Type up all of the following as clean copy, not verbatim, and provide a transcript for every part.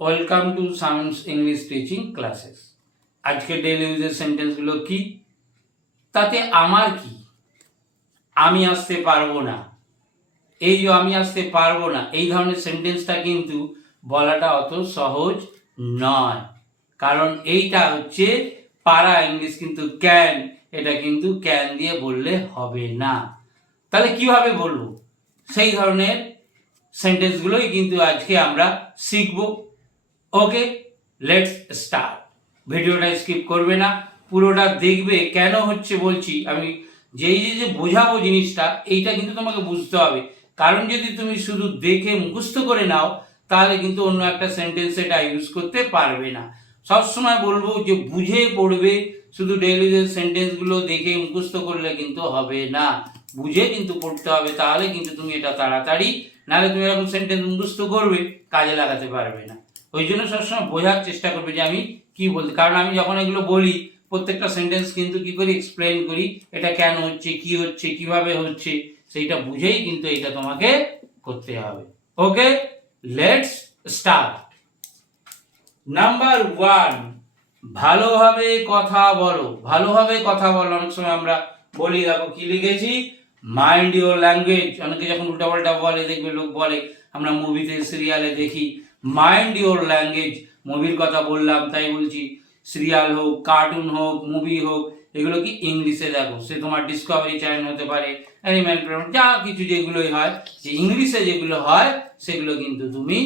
Welcome to Samim's English teaching classes. আজকে daily ইউজের সেন্টেন্সগুলো কি, তাতে আমার কি, আমি আসতে পারবো না, এই যে আমি আসতে পারবো না এই ধরনের সেন্টেন্সটা কিন্তু বলাটা অত সহজ নয়, কারণ এইটা হচ্ছে পারা ইংলিশ, কিন্তু ক্যান, এটা কিন্তু ক্যান দিয়ে বললে হবে না। তাহলে কিভাবে বলবো, সেই ধরনের সেন্টেন্সগুলোই কিন্তু আজকে আমরা শিখব। ওকে, লেটস স্টার্ট। ভিডিওটা স্কিপ করবে না, পুরোটা দেখবে। কেন হচ্ছে বলছি, আমি যেই যে বোঝাবো জিনিসটা, এইটা কিন্তু তোমাকে বুঝতে হবে। কারণ যদি তুমি শুধু দেখে মুখস্থ করে নাও, তাহলে কিন্তু অন্য একটা সেন্টেন্স এটা ইউজ করতে পারবে না। সবসময় বলবো যে বুঝে পড়বে, শুধু ডেইলি সেন্টেন্সগুলো দেখে মুখস্থ করলে কিন্তু হবে না, বুঝে কিন্তু পড়তে হবে। তাহলে কিন্তু তুমি এটা তাড়াতাড়ি, নাহলে তুমি এরকম সেন্টেন্স মুখস্থ করবে, কাজে লাগাতে পারবে না। ওই জন্য সবসময় বোঝার চেষ্টা করবে যে আমি কি বলতে, কারণ আমি যখন এগুলো বলি প্রত্যেকটা সেন্টেন্স কিন্তু কি করি, এক্সপ্লেন করি, এটা কেন হচ্ছে, কি হচ্ছে, কিভাবে হচ্ছে, সেইটা বুঝেই কিন্তু এটা তোমাকে করতে হবে। ওকে, লেটস স্টার্ট। নাম্বার 1, ভালোভাবে কথা বলো। ভালোভাবে কথা বলো, অনেক সময় আমরা বলি, দেখো কি লিখেছি, মাইন্ড ইওর ল্যাঙ্গুয়েজ। অনেকে যখন উল্টাপাল্টা বলে, দেখবে লোক বলে, আমরা মুভিতে সিরিয়ালে দেখি, মাইন্ড ইওর ল্যাঙ্গুয়েজ। মুভির কথা বললাম তাই বলছি, সিরিয়াল হোক, কার্টুন হোক, মুভি হোক, এগুলো কি ইংলিশে দেখো। সে তোমার ডিসকভারি চ্যানেল হতে পারে, অ্যানিম্যাল প্ল্যানেট, যা কিছু যেগুলোই হয়, যে ইংলিশে যেগুলো হয় সেগুলো কিন্তু তুমি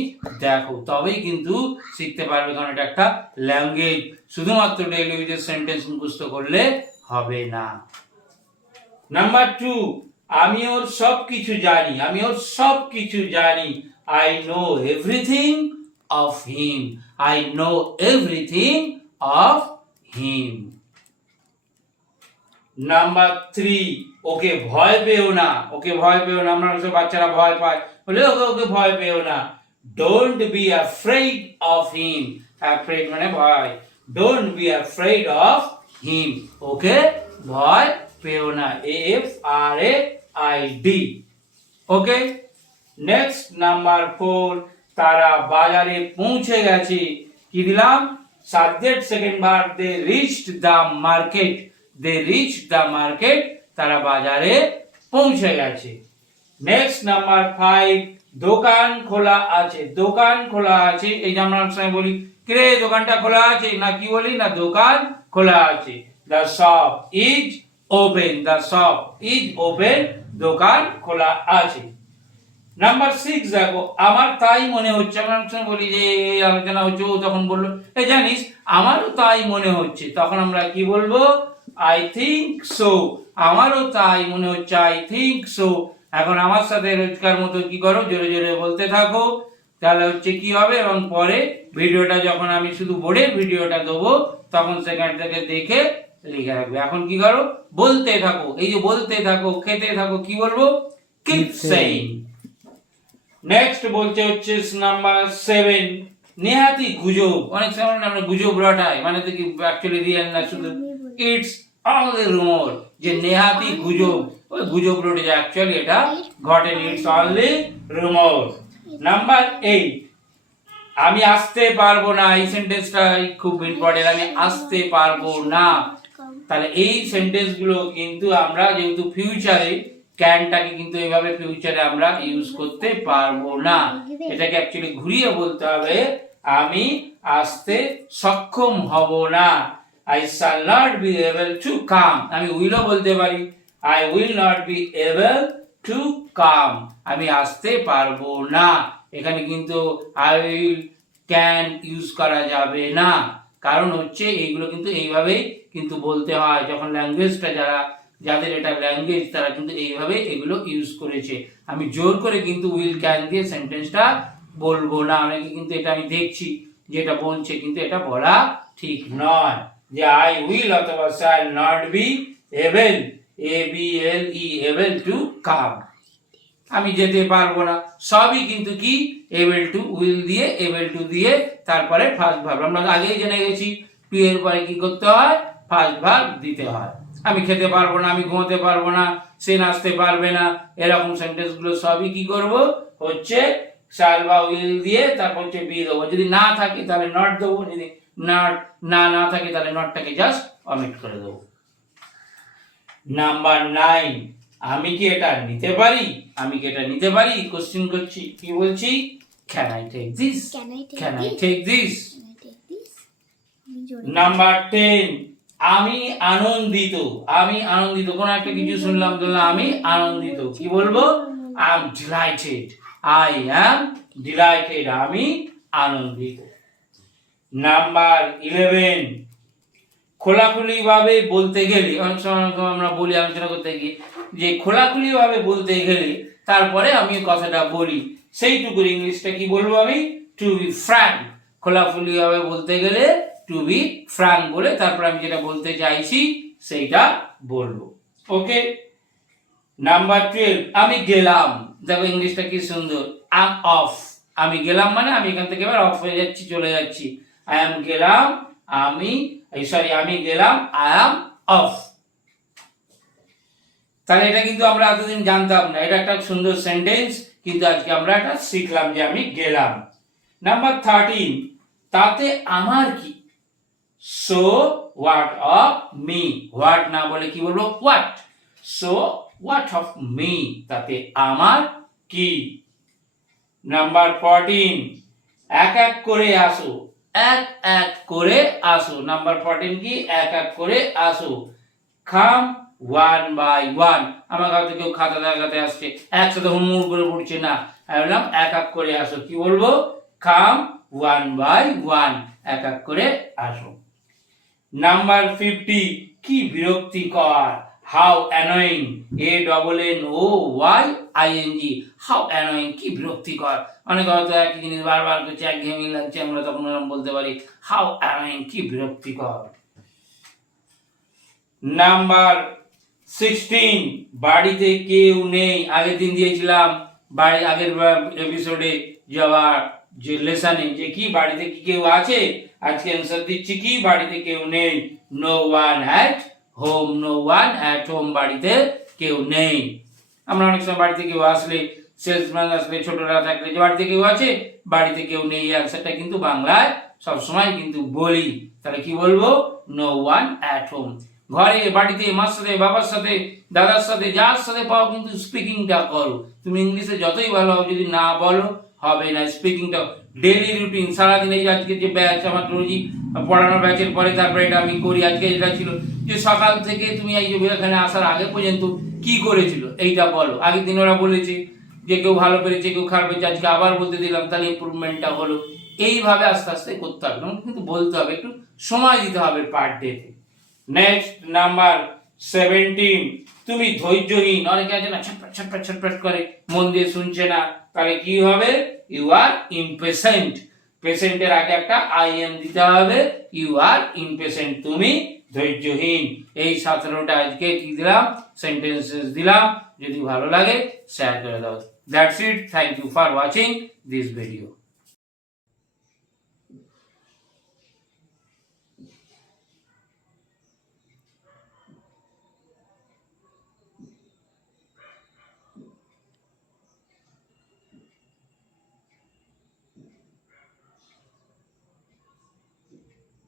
দেখো, তবেই কিন্তু শিখতে পারবে, কারণ এটা একটা ল্যাঙ্গুয়েজ। শুধুমাত্র ডেইলি ইউজের সেন্টেন্স মুখস্থ করলে হবে না। নাম্বার 2, আমি ওর সব কিছু জানি। আমি ওর সব কিছু জানি। I know everything of him. I know everything of him. Number 3, ওকে ভয় পেও না। ওকে ভয় পেও না, আমরা সব বাচ্চারা ভয় পায়, বলে ওকে ভয় পেও না। Don't be afraid of him. Afraid মানে ভয়। Don't be afraid of him. ওকে ভয় পেও না। AFRAID. ওকে, নেক্সট নাম্বার 4, তারা বাজারে পৌঁছে গেছে। কি দিলাম, subject second verb, they reached the market. They reached the market, তারা বাজারে পৌঁছে গেছে। নেক্সট নাম্বার 5, দোকান খোলা আছে। দোকান খোলা আছে, এই যে আমরা সময় বলি, কিরে দোকানটা খোলা আছে, না কি বলি না, দোকান খোলা আছে। The shop is open. The shop is open, দোকান খোলা আছে। নাম্বার 6, দেখো, আমার তাই মনে হচ্ছে। আমরা সময় বলি যে এই আলোচনা হচ্ছে, ও তখন বললো, এ জানিস আমারও তাই মনে হচ্ছে, তখন আমরা কি বলবো, আই থিংক সো। আমারও তাই মনে হচ্ছে, আই থিংক সো। এখন আমার সাথে রোজকার মতো কি করো, জোরে জোরে বলতে থাকো, তাহলে হচ্ছে কি হবে, এবং পরে ভিডিওটা যখন আমি শুধু বোর্ডে ভিডিওটা দেবো, তখন সেখান থেকে দেখে লিখে রাখবে। এখন কি করো, বলতে থাকো। এই যে বলতে থাকো, খেতে থাকো, কি বলবো, কিপ সেইং। নেক্সট বলতে হচ্ছে নাম্বার 7, নেহাতি গুজব। অনেক সময় আমরা গুজব রটাই, মানে তো কি অ্যাকচুয়ালি রিয়েল না, শুধু ইটস অনলি রুমর, যে নেহাতি গুজব, ওই গুজব রটে যায়, অ্যাকচুয়ালি এটা ঘটেনি, ইটস অনলি রুমর। নাম্বার 8, আমি আসতে পারবো না। এই সেন্টেন্সটা খুব ইম্পর্টেন্ট, আমি আসতে পারবো না। তাহলে এই সেন্টেন্স গুলো কিন্তু আমরা যেহেতু ফিউচারে, ক্যানটাকে কিন্তু এইভাবে ফিউচারে আমরা ইউজ করতে পারবো না। এটাকে অ্যাকচুয়ালি ঘুরিয়ে বলতে হবে, আমি আসতে সক্ষম হব না। I shall not be able to come. আমি উইলও বলতে পারি, I will not be able to come. আমি আসতে পারবো না। এখানে কিন্তু I will, can ইউজ করা যাবে না, কারণ হচ্ছে এইগুলো কিন্তু এইভাবেই কিন্তু বলতে হয়। যখন ল্যাঙ্গুয়েজটা যাদের এটা ল্যাঙ্গুয়েজ, তারা কিন্তু এইভাবে এগুলো ইউজ করেছে। আমি জোর করে কিন্তু উইল, ক্যান দিয়ে সেন্টেন্সটা বলবো না। অনেকে কিন্তু এটা আমি দেখছি যেটা বলছে, কিন্তু এটা বলা ঠিক নয়, যে আই উইল অথবা shall not be able, ABLE, able to come, আমি যেতে পারবো না। সবই কিন্তু কি, এবল টু, উইল দিয়ে, এবল টু দিয়ে, তারপরে ফার্স্ট ভার্ব। আমরা আগেই জেনে গেছি, টু এর পরে কি করতে হয়, ফার্স্ট ভার্ব দিতে হয়। আমি খেতে পারবো না, আমি ঘুমোতে পারবো না, সে নাচতে পারবে না, এরকম সেন্টেন্স গুলো সবই কি করব, হচ্ছে শাল বা উইল দিয়ে তারপর হচ্ছে বি দেবো, যদি না থাকে তাহলে নট দেবো, যদি না থাকে তাহলে নটটাকে জাস্ট অমিট করে দেবো। নাম্বার 9, আমি কি এটা নিতে পারি? আমি কি এটা নিতে পারি? কোশ্চেন করছি, কি বলছি? Can I take this? Can I take this? Number 10, আমি আনন্দিত। আমি আনন্দিত, কোন একটা কিছু শুনলাম বললাম আমি আনন্দিত, কি বলবো? I am delighted. I am delighted, আমি আনন্দিত। নাম্বার 11, খোলাখুলি ভাবে বলতে গেলে, অনেক সময় আমরা বলি আলোচনা করতে গিয়ে যে খোলাখুলি ভাবে বলতে গেলে তারপরে আমি কথাটা বলি, সেইটুকুর ইংলিশটা কি বলবো আমি? To be frank. খোলাখুলি ভাবে বলতে গেলে টু বি ফ্র্যাঙ্ক বলে তারপর আমি যেটা বলতে চাইছি সেইটা বলবো। ওকে। নাম্বার 12, আমি গেলাম। দেখো ইংলিশটা কি সুন্দর, আই এম অফ। আমি গেলাম মানে আমি এখান থেকে এবার অফ হয়ে যাচ্ছি, চলে যাচ্ছি। আই এম গেলাম, আমি গেলাম, আই এম অফ। তাহলে এটা কিন্তু আমরা এতদিন জানতাম না, এটা একটা সুন্দর সেন্টেন্স, কিন্তু আজকে আমরা এটা শিখলাম যে আমি গেলাম। নাম্বার 13, তাতে আমার কি? So what of me. What না বলে কি বলবো? What. So what of me, তাতে আমার কি। নাম্বার 14, এক এক করে আসো। এক এক করে আসো। নাম্বার 14 কি? এক এক করে আসো। কাম ওয়ান বাই ওয়ান। আমার কাছে কেউ খাতা দেখাতে আসছে, একসাথে হুড়মুড় করে পড়ছে না, আমি বললাম এক এক করে আসো। কি বলবো? কাম ওয়ান বাই ওয়ান, এক এক করে আসো। নাম্বার 50, কি বিরক্তিকর। How annoying. ANNOYING। How annoying, কি বিরক্তিকর। অনেক হয়তো একই জিনিস বারবার করছে, একঘেয়েমি লাগছে, আমরা তখন এরকম বলতে পারি হাউ অ্যানোয়িং, কি বিরক্তিকর। নাম্বার 16, বাড়িতে কেউ নেই। আগের দিন দিয়েছিলাম আগের এপিসোডে যাওয়ার যে লেসনে যে কি বাড়িতে কি কেউ আছে, আজকে অ্যানসার দিচ্ছি কি বাড়িতে কেউ নেই। No one at home. No one at home, বাড়িতে কেউ নেই। আমরা অনেক সময় বাড়িতে কেউ আসলে, সেলসম্যান আসলে, ছোটরা থাকলে যে বাড়িতে কেউ আছে, বাড়িতে কেউ নেই, অ্যানসারটা কিন্তু বাংলায় সবসময় কিন্তু বলি। তাহলে কি বলবো? No one at home. ঘরে, বাড়িতে, মার সাথে, বাবার সাথে, দাদার সাথে, যার সাথে পাও কিন্তু স্পিকিংটা করো। তুমি ইংলিশে যতই ভালো হবে, যদি না বলো হবে না। স্পিকিংটা ডেইলি রুটিন, সারাদিন। এই আজকে যে ব্যাচ আমার রোজই পড়ানোর ব্যাচের পরে তারপরে এটা আমি করি। আজকে যেটা ছিল যে সকাল থেকে তুমি এই যে এখানে আসার আগে পর্যন্ত কি করেছিল এইটা বলো। আগের দিন ওরা বলেছে যে কেউ ভালো পেরেছে, কেউ খারাপ পেরেছে, আজকে আবার বলতে দিলাম, তাহলে ইমপ্রুভমেন্টটা হলো। এইভাবে আস্তে আস্তে করতে হবে, কিন্তু বলতে হবে, একটু সময় দিতে হবে পার ডেতে। নেক্সট নাম্বার 17, তুমি ধৈর্যহীন। অনেকে আছে না ছটপট ছটপট ছটপট করে, মন দিয়ে শুনছে না, তাহলে কি হবে? You are impatient. পেশেন্টের আগে একটা IM দিতে হবে। ইউ আর ইমপেশেন্ট, তুমি ধৈর্যহীন। এই 17টা আজকে কি দিলাম? সেন্টেন্সেস দিলাম। যদি ভালো লাগে শেয়ার করে দাও। That's it. Thank you for watching this video.